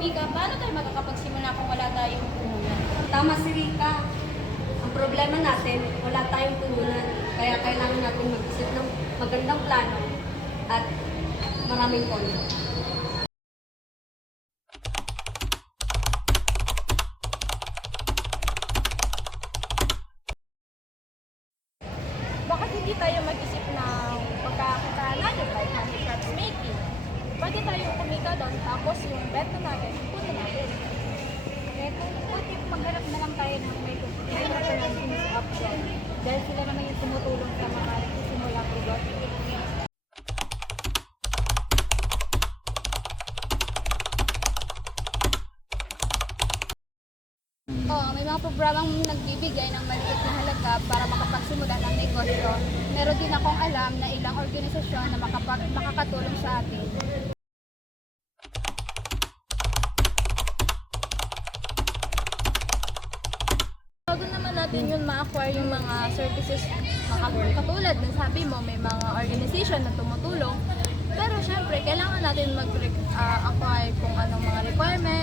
Mika, paano tayo makakapagsimula kung wala tayong puhunan? Tama si Rika. Ang problema natin, wala tayong puhunan. Kaya kailangan natin mag-isip ng magandang plano at maraming pondo. Bakit hindi tayo mag-isip ng pagkakakitaan natin like handicrafts making? Pwede tayo kumita doon tapos yung benta natin, ipunin natin. Eh, kung maghanap na lang tayo ng may financing option, dahil sila naman yung tumutulong sa mga nagsisimula negosyo. Oo, may mga programang nagbibigay ng maliit na halaga para makapagsimula ng negosyo. Meron din akong alam na ilang organisasyon na makakatulong sa atin. Bago naman natin yun ma-acquire yung mga services, katulad ng sabi mo, may mga organization na tumutulong. Pero syempre, kailangan natin mag-acquire kung anong mga requirements,